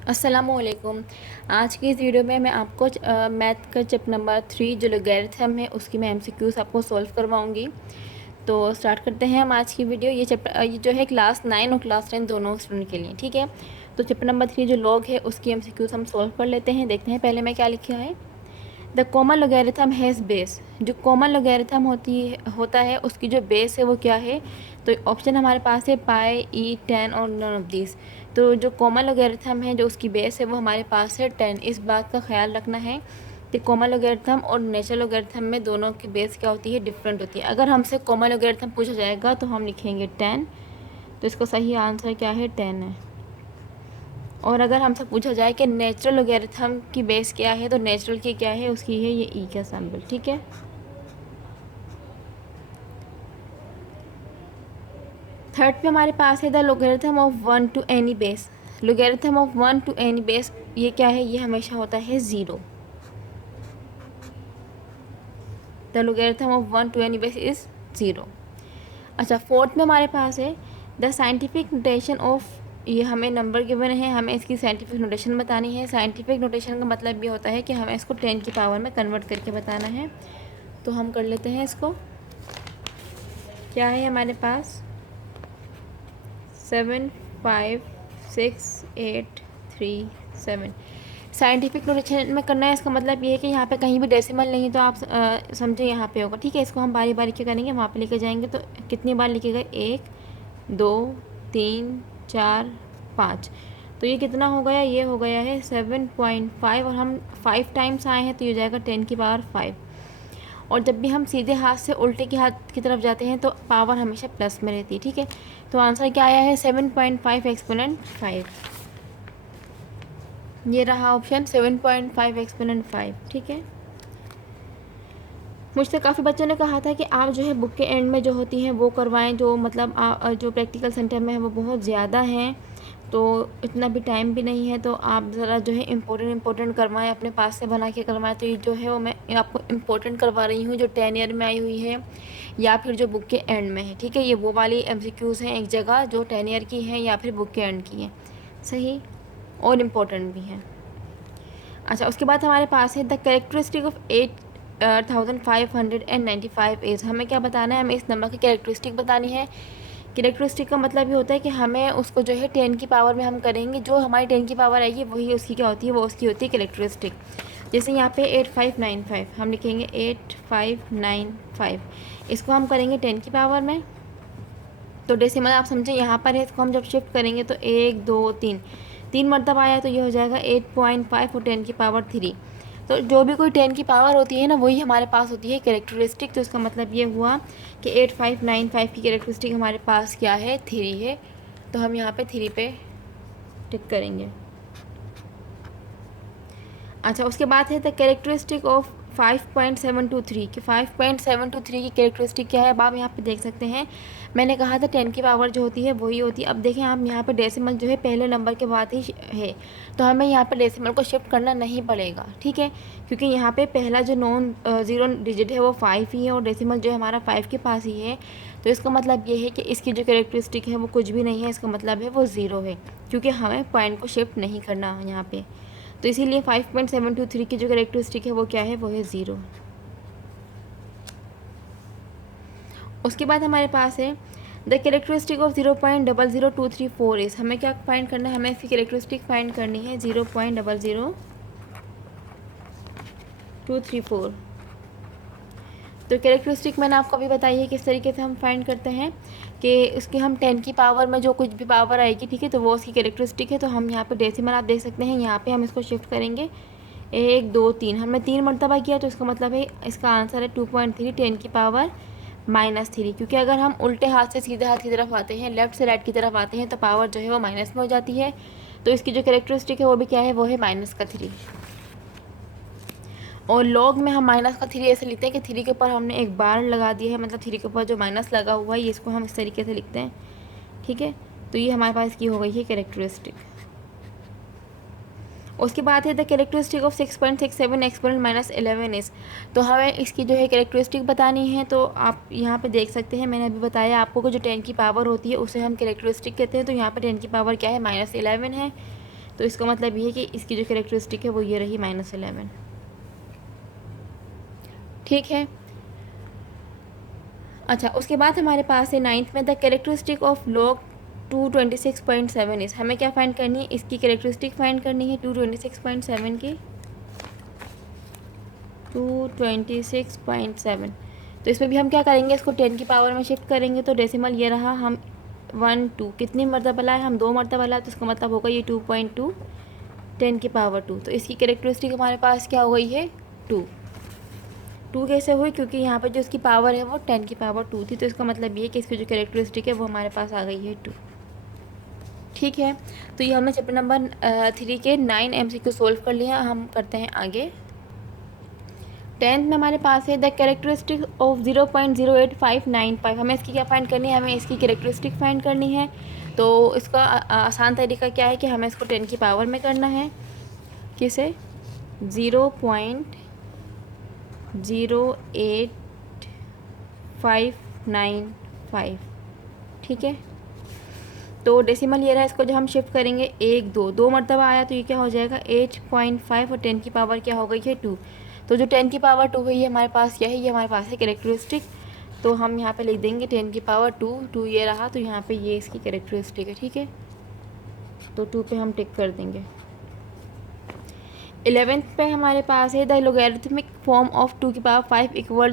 अस्सलामुअलैकुम। आज की इस वीडियो में मैं आपको मैथ का चैप्टर नंबर 3 जो लॉगरिथम है उसकी मैं एमसीक्यूज आपको सॉल्व करवाऊंगी। तो स्टार्ट करते हैं हम आज की वीडियो। ये चैप्टर ये जो है क्लास 9 और क्लास 10 दोनों स्टूडेंट के लिए, ठीक है। तो चैप्टर नंबर 3 जो लॉग है उसकी एमसीक्यूज हम सॉल्व कर लेते हैं। देखते हैं पहले मैं क्या लिखा है। The common logarithm has base. जो कॉमन लोगैरिथम होता है उसकी जो बेस है वो क्या है। तो ऑप्शन हमारे पास है पाई, ई, 10 और नन ऑफ दिस। तो जो कॉमन लोगैरिथम है जो उसकी बेस है वो हमारे पास है 10। इस बात का ख्याल रखना है कि कॉमन लोगैरिथम और नेचुरल लोगैरिथम में दोनों की बेस क्या होती है, डिफरेंट होती है। अगर हमसे कॉमन लोगैरिथम पूछा जाएगा तो हम लिखेंगे 10। तो इसका सही आंसर क्या है, 10 है। और अगर हमसे पूछा जाए कि नेचुरल लोगैरिथम की बेस क्या है, तो नेचुरल की क्या है, उसकी है ये ई का सिंबल, ठीक है। थर्ड पे हमारे पास है the logarithm of 1 to any base. Logarithm of 1 to any base ये क्या है, ये हमेशा होता है 0। The logarithm of 1 to any base is 0। अच्छा, फोर्थ में हमारे पास है द साइंटिफिक नोटेशन ऑफ। ये हमें नंबर गिवन है, हमें इसकी साइंटिफिक नोटेशन बतानी है। साइंटिफिक नोटेशन का मतलब ये होता है कि हमें इसको 10 की पावर में कन्वर्ट करके बताना है। तो हम कर लेते हैं इसको। क्या है हमारे पास 75683 साइंटिफिक नोटेशन में करना है। इसका मतलब ये है कि यहाँ पे कहीं भी डेसिमल नहीं, तो आप समझे यहाँ पे होगा, ठीक है। इसको हम बारी बारी क्या करेंगे, वहाँ पे लेके जाएंगे। तो कितनी बार लिखेगा, 1 2 3 4 5। तो ये कितना हो गया, ये हो गया है 7.5। और हम 5 टाइम्स आए हैं तो ये हो जाएगा 10 की पावर 5। और जब भी हम सीधे हाथ से उल्टे के हाथ की तरफ जाते हैं तो पावर हमेशा प्लस में रहती है, ठीक है। तो आंसर क्या आया है, 7.5 एक्सपोनेंट 5। ये रहा ऑप्शन 7.5 एक्सपोनेंट 5, ठीक है। मुझसे काफ़ी बच्चों ने कहा था कि आप जो है बुक के एंड में जो होती हैं वो करवाएं, जो मतलब जो प्रैक्टिकल सेंटर में है वो बहुत ज़्यादा हैं, तो इतना भी टाइम भी नहीं है। तो आप ज़रा जो है इम्पोर्टेंट करवाएं, अपने पास से बना के करवाएं। तो ये जो है वो मैं आपको इम्पोर्टेंट करवा रही हूँ, जो 10 ईयर में आई हुई है या फिर जो बुक के एंड में है, ठीक है। ये वो वाली एमसीक्यूज़ हैं एक जगह जो 10 ईयर की हैं या फिर बुक के एंड की हैं, सही, और इम्पोर्टेंट भी हैं। अच्छा, उसके बाद हमारे पास है द कैरेक्टरिस्टिक ऑफ 8595 एज। हमें क्या बताना है, हमें इस नंबर की कैरेक्टरिस्टिक बतानी है। कैरेक्टरिस्टिक का मतलब ये होता है कि हमें उसको जो है 10 की पावर में हम करेंगे, जो हमारी 10 की पावर आएगी वही उसकी क्या होती है, वो उसकी होती है कैरेक्टरिस्टिक। जैसे यहाँ पे 8595 हम लिखेंगे 8595, इसको हम करेंगे 10 की पावर में। तो डेसिमल आप समझे यहाँ पर है, इसको हम जब शिफ्ट करेंगे तो 1 2 3 तीन मरतबा आया तो ये हो जाएगा 8.5 और 10 की पावर 3। तो जो भी कोई 10 की पावर होती है ना वही हमारे पास होती है कैरेक्टरिस्टिक। तो इसका मतलब ये हुआ कि 8595 की कैरेक्टरिस्टिक हमारे पास क्या है, 3 है। तो हम यहाँ पे 3 पे टिक करेंगे। अच्छा, उसके बाद है द कैरेक्टरिस्टिक ऑफ 5.723 कि 5.723 की कैरेक्टरिस्टिक क्या है। अब आप यहाँ पे देख सकते हैं, मैंने कहा था 10 की पावर जो होती है वही होती है। अब देखें, हम यहाँ पे डेसिमल जो है पहले नंबर के बाद ही है, तो हमें यहाँ पे डेसिमल को शिफ्ट करना नहीं पड़ेगा, ठीक है। क्योंकि यहाँ पे पहला जो नॉन ज़ीरो डिजिट है वो 5 ही है और डेसिमल जो है हमारा 5 के पास ही है। तो इसका मतलब ये है कि इसकी जो कैरेक्टरिस्टिक है वो कुछ भी नहीं है, इसका मतलब है वो 0 है, क्योंकि हमें पॉइंट को शिफ्ट नहीं करना यहाँ पे। तो इसीलिए 5.723 की जो कैरेक्टरिस्टिक है वो क्या है, वो है 0। उसके बाद हमारे पास है द कैरेक्टरिस्टिक ऑफ 0.00234 इज। हमें क्या फाइंड करना है, हमें इसकी कैरेक्टरिस्टिक फाइंड करनी है 0.00234। तो कैरेक्टरिस्टिक मैंने आपको अभी बताई है किस तरीके से हम फाइंड करते हैं कि उसके हम 10 की पावर में जो कुछ भी पावर आएगी, ठीक है, तो वो उसकी कैरेक्टरिस्टिक है। तो हम यहाँ पे डेसिमल आप देख सकते हैं, यहाँ पे हम इसको शिफ्ट करेंगे 1 2 3, हमने 3 मरतबा किया तो इसका मतलब है इसका आंसर है 2.3 10 की पावर -3। क्योंकि अगर हम उल्टे हाथ से सीधे हाथ की तरफ आते हैं, लेफ्ट से राइट की तरफ आते हैं, तो पावर जो है वो माइनस में हो जाती है। तो इसकी जो कैरेक्टरिस्टिक है वो भी क्या है, वो है -3। और लॉग में हम -3 ऐसे लिखते हैं कि 3 के ऊपर हमने एक बार लगा दिया है, मतलब 3 के ऊपर जो माइनस लगा हुआ है ये इसको हम इस तरीके से लिखते हैं, ठीक है। तो ये हमारे पास की हो गई है कैरेक्टरिस्टिक। उसके बाद है the characteristic of 6.67 exponent -11 is. तो हमें इसकी जो है कैरेक्टरिस्टिक बतानी है। तो आप यहाँ पे देख सकते हैं, मैंने अभी बताया आपको कि जो 10 की पावर होती है उसे हम कैरेक्टरिस्टिक कहते हैं। तो यहाँ पे 10 की पावर क्या है, -11 है। तो इसका मतलब ये है कि इसकी जो कैरेक्टरिस्टिक है वो ये रही -11। ठीक है। अच्छा, उसके बाद हमारे पास है 9th में द कैरेक्टरिस्टिक ऑफ log 226.7 इस, हमें क्या फाइंड करनी है, इसकी कैरेक्टरिस्टिक फाइंड करनी है 226.7 की, 226.7। तो इसमें भी हम क्या करेंगे, इसको 10 की पावर में शिफ्ट करेंगे, तो डेसिमल ये रहा, हम 1 2 कितनी मरतबा है, हम 2 मरतबा लाए, तो इसका मतलब होगा ये 2.2 10 की पावर 2। तो इसकी कैरेक्टरिस्टिक हमारे पास क्या हो गई है, 2 कैसे हुई, क्योंकि यहाँ पर जो इसकी पावर है वो 10 की पावर 2 थी, तो इसका मतलब ये है कि इसकी जो कैरेक्टरिस्टिक है वो हमारे पास आ गई है 2। ठीक है, तो ये हमने चैप्टर नंबर 3 के 9 MCQ सोल्व कर लिया। हम करते हैं आगे। 10th में हमारे पास है द कैरेक्टरिस्टिक ऑफ 0.08595, हमें इसकी क्या फाइंड करनी है, हमें इसकी कैरेक्टरिस्टिक फाइंड करनी है। तो इसका आसान तरीका क्या है कि हमें इसको 10 की पावर में करना है, किसे, 0.08595। ठीक है, तो डेसिमल ये रहा, इसको जो हम शिफ्ट करेंगे 1 2 मरतबा आया, तो ये क्या हो जाएगा 8.5 और 10 की पावर क्या हो गई है 2। तो जो 10 की पावर 2 है ये हमारे पास क्या है, ये हमारे पास है कैरेक्टरिस्टिक। तो हम यहाँ पे लिख देंगे 10 की पावर 2 ये रहा, तो यहाँ पे ये इसकी कैरेक्टरिस्टिक है। ठीक है, तो 2 पे हम टिक कर देंगे। 11th पे हमारे पास है द लोगैरिथमिक फॉर्म ऑफ 2 की पावर 5 इक्वल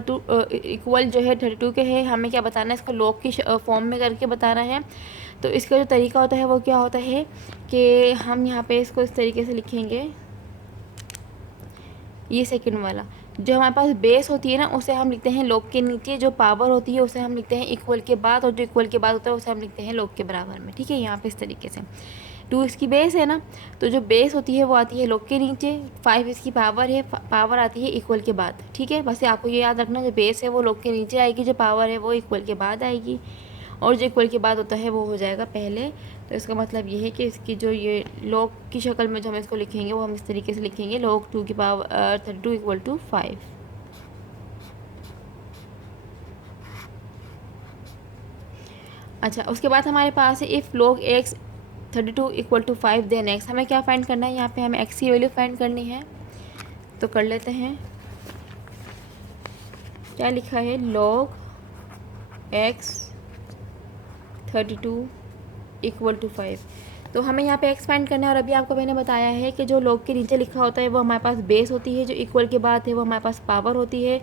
जो है 32 के है, हमें क्या बताना है, इसको लॉग की फॉर्म में करके बताना है। तो इसका जो तरीका होता है वो क्या होता है कि हम यहाँ पे इसको इस तरीके से लिखेंगे, ये सेकंड वाला जो हमारे पास बेस होती है ना, उसे हम लिखते हैं लॉग के नीचे, जो पावर होती है उसे हम लिखते हैं इक्वल के बाद, और जो इक्वल के बाद होता है उसे हम लिखते हैं लॉग के बराबर में। ठीक है, यहाँ पे इस तरीके से 2 इसकी बेस है ना, तो जो बेस होती है वो आती है लॉग के नीचे, 5 इसकी पावर है, पावर आती है इक्वल के बाद। ठीक है, बस आपको ये याद रखना, जो बेस है वो लॉग के नीचे आएगी, जो पावर है वो इक्वल के बाद आएगी, और जो इक्वल के बाद होता है वो हो जाएगा पहले। तो इसका मतलब ये है कि इसकी जो ये लॉग की शक्ल में जो हम इसको लिखेंगे वो हम इस तरीके से लिखेंगे, log 2 की पावर 32 इक्वल टू 5। अच्छा, उसके बाद हमारे पास है if log x 32 equal to 5 then x, हमें क्या फाइंड करना है, यहाँ पे हमें x की वैल्यू फाइंड करनी है। तो कर लेते हैं, क्या लिखा है, log x 32 इक्वल टू 5। तो हमें यहाँ पे x फाइंड करना है, और अभी आपको मैंने बताया है कि जो log के नीचे लिखा होता है वो हमारे पास बेस होती है, जो इक्वल के बाद है वो हमारे पास पावर होती है,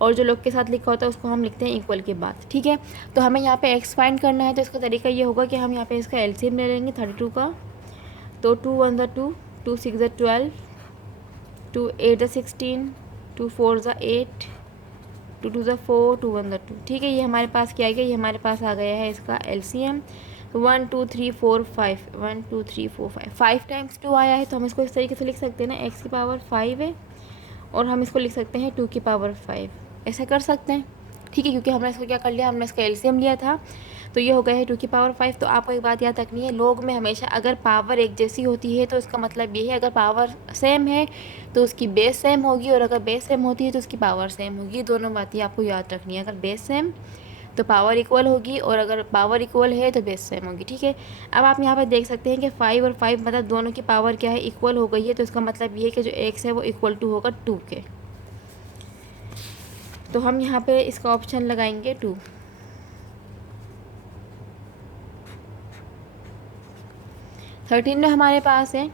और जो log के साथ लिखा होता है उसको हम लिखते हैं इक्वल के बाद। ठीक है, तो हमें यहाँ पे x फाइंड करना है, तो इसका तरीका ये होगा कि हम यहाँ पे इसका एलसीएम ले लेंगे 32 का। तो 2 1 ज़ा 2, 2 6 ज़ा 12, 2 8 ज़ा 16, 2 4 ज़ा 8, 2 2 ज़ा 4, 2 1 ज़ा 2। ठीक है, ये हमारे पास क्या आ गया, ये हमारे पास आ गया है इसका एलसीएम 1 2 3 4 5, 1 2 3 4 5, 5 टाइम्स 2 आया है, तो हम इसको इस तरीके से लिख सकते हैं ना, x की पावर 5 है, और हम इसको लिख सकते हैं 2 की पावर 5, ऐसा कर सकते हैं। ठीक है, क्योंकि हमने इसको क्या कर लिया, हमने इसका एलसीएम लिया था, तो ये हो गया है 2 की पावर 5। तो आपको एक बात याद रखनी है, log में हमेशा अगर पावर एक जैसी होती है तो इसका मतलब ये है, अगर पावर सेम है तो उसकी बेस सेम होगी, और अगर बेस सेम होती है तो उसकी पावर सेम होगी। दोनों बातें आपको याद रखनी है, अगर बेस सेम तो पावर इक्वल होगी, और अगर पावर इक्वल है तो बेस सेम होगी। ठीक है, अब आप यहाँ पर देख सकते हैं कि 5 और 5 मतलब दोनों की पावर क्या है, इक्वल हो गई है, तो इसका मतलब ये है कि जो x है वो इक्वल टू होगा 2 के। तो हम यहाँ पे इसका ऑप्शन लगाएंगे 2। 13 में हमारे पास है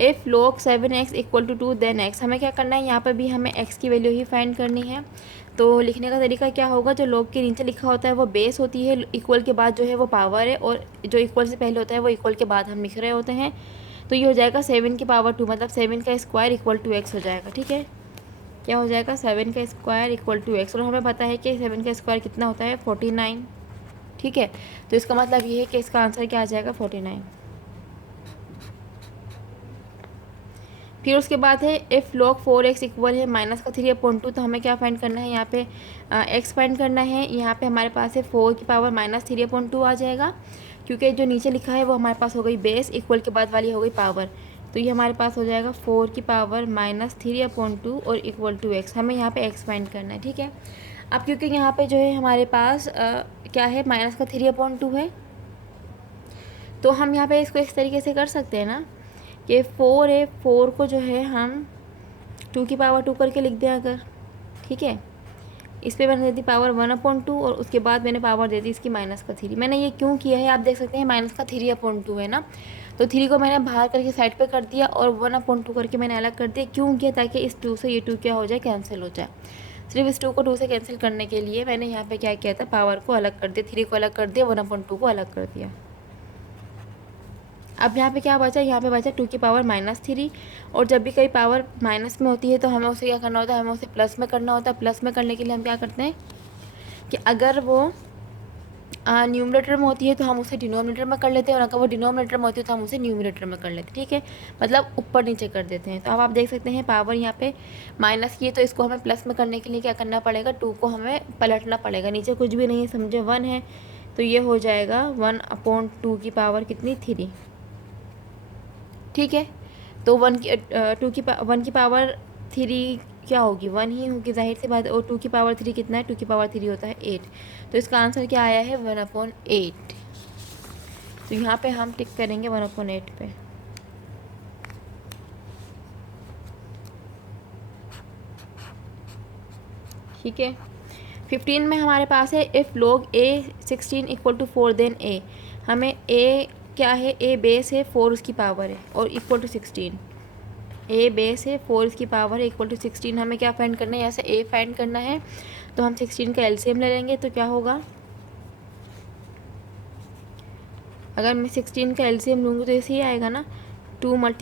if log 7x equal to 2 then x, हमें क्या करना है, यहाँ पर भी हमें x की वैल्यू ही फाइंड करनी है। तो लिखने का तरीका क्या होगा, जो log के नीचे लिखा होता है वो बेस होती है, इक्वल के बाद जो है वो पावर है, और जो इक्वल से पहले होता है वो इक्वल के बाद हम लिख रहे होते हैं। तो ये हो जाएगा 7 की पावर 2, मतलब 7 का स्क्वायर इक्वल टू x हो जाएगा। ठीक है, क्या हो जाएगा, 7 का स्क्वायर इक्वल टू x, और हमें पता है कि 7 का स्क्वायर कितना होता है, 49। ठीक है, तो इसका मतलब ये है कि इसका आंसर क्या आ जाएगा, 49। फिर उसके बाद है इफ़ log 4x इक्वल है माइनस का 3/2, तो हमें क्या फाइंड करना है, यहाँ पे x फाइंड करना है। यहाँ पे हमारे पास है 4 की पावर -3/2 आ जाएगा, क्योंकि जो नीचे लिखा है वो हमारे पास हो गई बेस, इक्वल के बाद वाली हो गई पावर, तो ये हमारे पास हो जाएगा 4 की पावर -3/2 और इक्वल टू x, हमें यहाँ पे x फाइंड करना है। ठीक है, अब क्योंकि यहाँ पे जो है हमारे पास क्या है, माइनस का 3/2 है, तो हम यहाँ पे इसको इस तरीके से कर सकते हैं ना कि 4 है, 4 को जो है हम 2 की पावर 2 करके लिख दें अगर, ठीक है। इस पर मैंने दे दी पावर 1/2 और उसके बाद मैंने पावर दे दी इसकी -3। मैंने ये क्यों किया है आप देख सकते हैं, -3/2 है ना, तो 3 को मैंने बाहर करके साइड पे कर दिया और 1/2 करके मैंने अलग कर दिया। क्यों किया? ताकि इस 2 से ये 2 क्या हो जाए, कैंसिल हो जाए। सिर्फ इस 2 को 2 से कैंसिल करने के लिए मैंने यहाँ पे क्या किया था, पावर को अलग कर दिया, 3 को अलग कर दिया, 1/2 को अलग कर दिया। अब यहाँ पे क्या बचा, यहाँ पे बचा 2 की पावर -3। और जब भी कोई पावर माइनस में होती है तो हमें उसे क्या करना होता है, हमें उसे प्लस में करना होता है। प्लस में करने के लिए हम क्या करते हैं कि अगर वो न्यूमरेटर में होती है तो हम उसे डिनोमिनेटर में कर लेते हैं, और अगर वो डिनोमिनेटर में होती है तो हम उसे न्यूमरेटर में कर लेते हैं, ठीक है। मतलब ऊपर नीचे कर देते हैं। तो अब आप देख सकते हैं पावर यहाँ पे माइनस की है, तो इसको हमें प्लस में करने के लिए क्या करना पड़ेगा, 2 को हमें पलटना पड़ेगा। नीचे कुछ भी नहीं है, समझे, 1 है, तो ये हो जाएगा 1/2 की पावर कितनी, 3, ठीक है। तो 1 की पावर 3 क्या होगी, 1 ही होगी, जाहिर सी बात है। और 2 की पावर 3 कितना है, 2 की पावर 3 होता है 8। तो इसका आंसर क्या आया है, 1/8। तो यहाँ पे हम टिक करेंगे 1/8 पे। ठीक है। 15 में हमारे पास है if log a 16 = 4 then a। हमें a क्या है, a बेस है, 4 उसकी पावर है और इक्वल टू 16। a बेस है, 4 इसकी पावर है, इक्वल टू 16। हमें क्या फाइंड करना है, यहाँ से a फाइंड करना है। तो हम 16 का एलसीएम ले लेंगे, तो क्या होगा, अगर मैं 16 का एलसीएम लूँगी तो ऐसे ही आएगा ना, 2 ×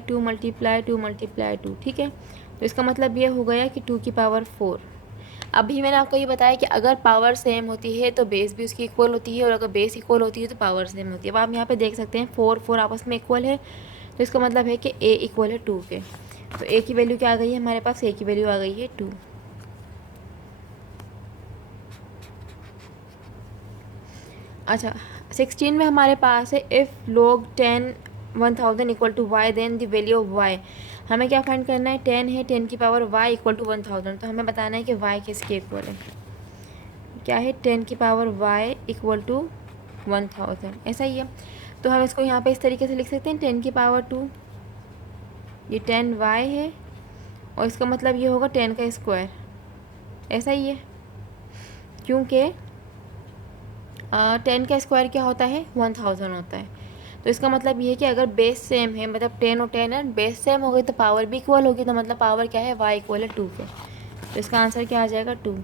2 × 2 × 2, ठीक है। तो इसका मतलब ये हो गया कि 2 की पावर 4। अभी मैंने आपको ये बताया कि अगर पावर सेम होती है तो बेस भी उसकी इक्वल होती है, और अगर बेस इक्वल होती है तो पावर सेम होती है। अब आप यहाँ पे देख सकते हैं 4 4 आपस में इक्वल है, तो इसका मतलब है कि a इक्वल है 2 के। तो a की वैल्यू क्या आ गई है हमारे पास, a की वैल्यू आ गई है 2। अच्छा, 16 में हमारे पास है if log 1000 = y then the value of y। हमें क्या फाइंड करना है, 10 है, 10 की पावर y = 1000। तो हमें बताना है कि y किसके इक्वल है, क्या है, 10 की पावर y = 1000, ऐसा ही है। तो हम इसको यहाँ पे इस तरीके से लिख सकते हैं, 10 की पावर 2, ये 10y है, और इसका मतलब ये होगा 10 का स्क्वायर, ऐसा ही है, क्योंकि 10 का स्क्वायर क्या होता है, 1000 होता है। तो इसका मतलब ये है कि अगर बेस सेम है, मतलब 10 और 10 है, बेस सेम हो गई तो पावर भी इक्वल होगी। तो मतलब पावर क्या है, y = 2 के। तो इसका आंसर क्या आ जाएगा, 2।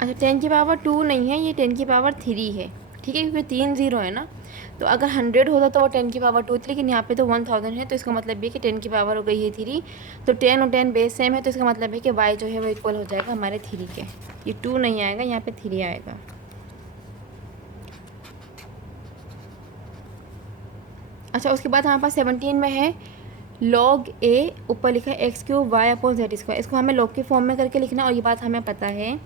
अच्छा, 10 की पावर 2 नहीं है, ये 10 की पावर 3 है, ठीक है, क्योंकि 3 0 है ना। तो अगर 100 होता तो वो 10 की पावर 2 थी, लेकिन यहाँ पे तो 1000 है, तो इसका मतलब ये कि 10 की पावर हो गई है 3। तो 10 और 10 बेस सेम है, तो इसका मतलब है कि y जो है वो इक्वल हो जाएगा हमारे 3 के। ये 2 नहीं आएगा, यहाँ पे 3 आएगा। अच्छा, उसके बाद हमारे पास 17 में है log a, ऊपर लिखा है x³ y/z²। इसको हमें log के फॉर्म में करके लिखना है। और ये बात हमें पता है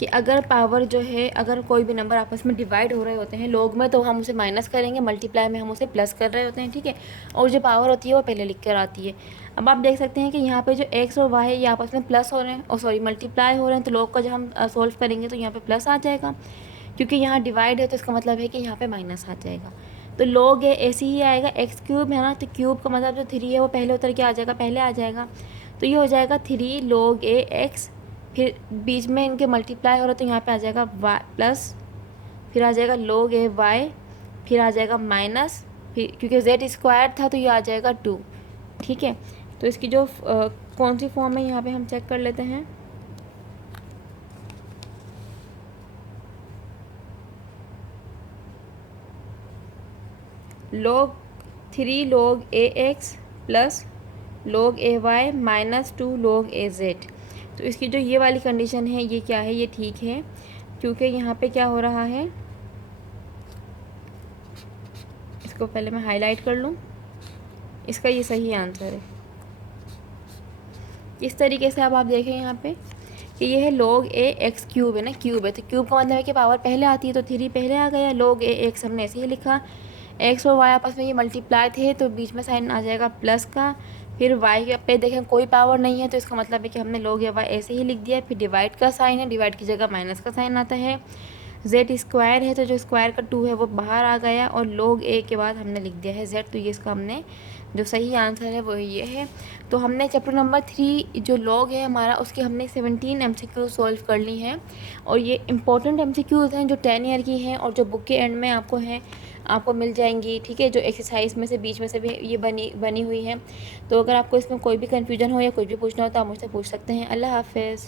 कि अगर पावर जो है, अगर कोई भी नंबर आपस में डिवाइड हो रहे होते हैं log में, तो हम उसे माइनस करेंगे, मल्टीप्लाई में हम उसे प्लस कर रहे होते हैं, ठीक है। और जो पावर होती है वो पहले लिख कर आती है। अब आप देख सकते हैं कि यहाँ पे जो x और y है ये आपस में प्लस हो रहे हैं, और सॉरी मल्टीप्लाई हो रहे हैं। तो log का जब हम सॉल्व करेंगे तो यहाँ पे प्लस आ जाएगा, क्योंकि यहाँ डिवाइड है, तो इसका मतलब है कि यहाँ पे माइनस आ जाएगा। तो log है ऐसे ही आएगा, x³ है ना, तो क्यूब का मतलब जो 3 है वो पहले उतर के आ जाएगा, पहले आ जाएगा। तो ये हो जाएगा 3 log a x, फिर बीच में इनके मल्टीप्लाई हो रहा है, तो यहाँ पे आ जाएगा y प्लस, फिर आ जाएगा log a y, फिर आ जाएगा माइनस, फिर क्योंकि z² था तो ये आ जाएगा 2, ठीक है। तो इसकी जो कौन सी फॉर्म है यहाँ पे हम चेक कर लेते हैं। log 3 log ax plus log ay minus 2 log az। तो इसकी जो ये वाली कंडीशन है ये क्या है, ये ठीक है, क्योंकि यहाँ पे क्या हो रहा है, इसको पहले मैं हाईलाइट कर लूँ, इसका ये सही आंसर है। इस तरीके से अब आप देखें यहाँ पे कि ये है log a x³ है ना, क्यूब है, तो क्यूब का मतलब है कि पावर पहले आती है, तो 3 पहले आ गया। log a x हमने ऐसे ही लिखा, x और y आपस में ये मल्टीप्लाई थे, तो बीच में साइन आ जाएगा प्लस का। फिर y पे देखें कोई पावर नहीं है, तो इसका मतलब है कि हमने log a y ऐसे ही लिख दिया। फिर डिवाइड का साइन है, डिवाइड की जगह माइनस का साइन आता है। जेड स्क्वायर है तो जो स्क्वायर का 2 है वो बाहर आ गया और log a के बाद हमने लिख दिया है z, तो ये इसका हमने जो सही आंसर है वो ये है। तो हमने चैप्टर नंबर 3 जो log है हमारा उसकी हमने 17 MCQ सॉल्व कर ली हैं और ये इंपॉर्टेंट MCQs हैं जो 10 ईयर की हैं और जो बुक के एंड में आपको मिल जाएंगी, ठीक है, जो एक्सरसाइज में से बीच में से भी ये बनी हुई है। तो अगर आपको इसमें कोई भी कन्फ्यूजन हो या कुछ भी पूछना हो तो आप मुझसे पूछ सकते हैं। अल्लाह हाफ़िज़।